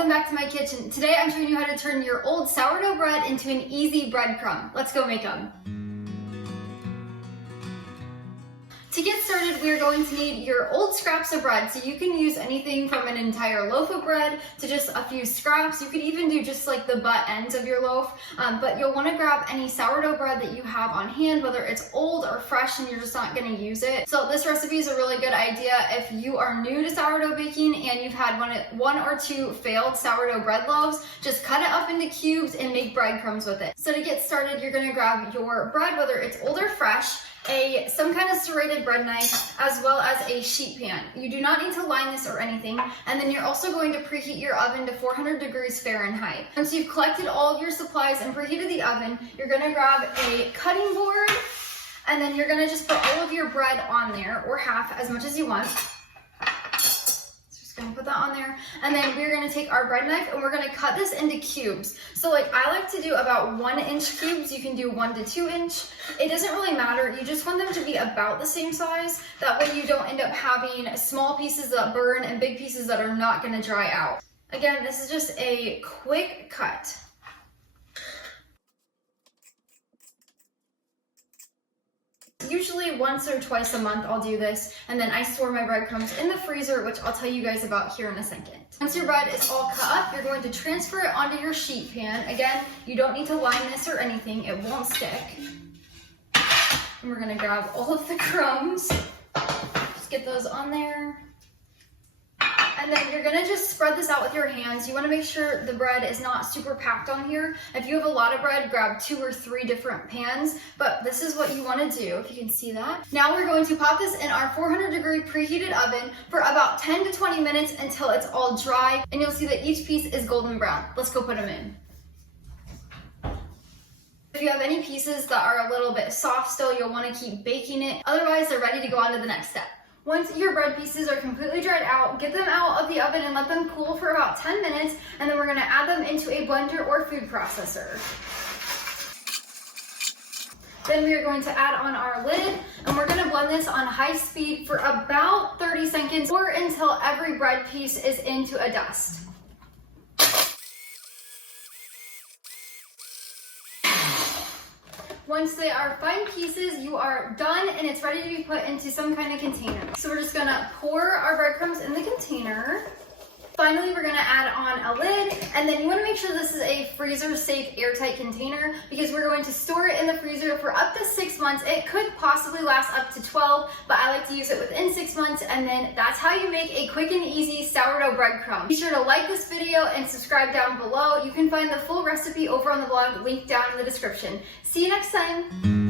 welcome back to my kitchen. Today I'm showing you how to turn your old sourdough bread into an easy breadcrumb. Let's go make them. To get started, we are going to need your old scraps of bread. So you can use anything from an entire loaf of bread to just a few scraps. You could even do just like the butt ends of your loaf, but you'll want to grab any sourdough bread that you have on hand, whether it's old or fresh and you're just not going to use it. So this recipe is a really good idea if you are new to sourdough baking and you've had one or two failed sourdough bread loaves. Just cut it up into cubes and make breadcrumbs with it. So to get started, you're going to grab your bread, whether it's old or fresh, some kind of serrated bread knife, as well as a sheet pan. You do not need to line this or anything. And then you're also going to preheat your oven to 400 degrees Fahrenheit. Once you've collected all of your supplies and preheated the oven, you're going to grab a cutting board, and then you're going to just put all of your bread on there, or half, as much as you want. Gonna put that on there, and then we're going to take our bread knife and we're going to cut this into cubes. So like I like to do about 1-inch cubes. You can do 1 to 2 inch. It doesn't really matter. You just want them to be about the same size. That way you don't end up having small pieces that burn and big pieces that are not going to dry out. Again, this is just a quick cut. Usually once or twice a month I'll do this, and then I store my breadcrumbs in the freezer, which I'll tell you guys about here in a second. Once your bread is all cut up, you're going to transfer it onto your sheet pan. Again, you don't need to line this or anything, it won't stick. And we're going to grab all of the crumbs, just get those on there. And then you're gonna just spread this out with your hands. You wanna make sure the bread is not super packed on here. If you have a lot of bread, grab 2 or 3 different pans, but this is what you wanna do, if you can see that. Now we're going to pop this in our 400-degree preheated oven for about 10 to 20 minutes until it's all dry, and you'll see that each piece is golden brown. Let's go put them in. If you have any pieces that are a little bit soft still, you'll wanna keep baking it. Otherwise, they're ready to go on to the next step. Once your bread pieces are completely dried out, get them out of the oven and let them cool for about 10 minutes, and then we're going to add them into a blender or food processor. Then we are going to add on our lid, and we're going to blend this on high speed for about 30 seconds or until every bread piece is into a dust. Once they are fine pieces, you are done and it's ready to be put into some kind of container. So we're just gonna pour our breadcrumbs in the container. Finally, we're gonna add on a lid, and then you wanna make sure this is a freezer-safe, airtight container, because we're going to store it in the freezer for up to 6 months. It could possibly last up to 12, but I like to use it within 6 months, and then that's how you make a quick and easy sourdough breadcrumb. Be sure to like this video and subscribe down below. You can find the full recipe over on the blog, linked down in the description. See you next time.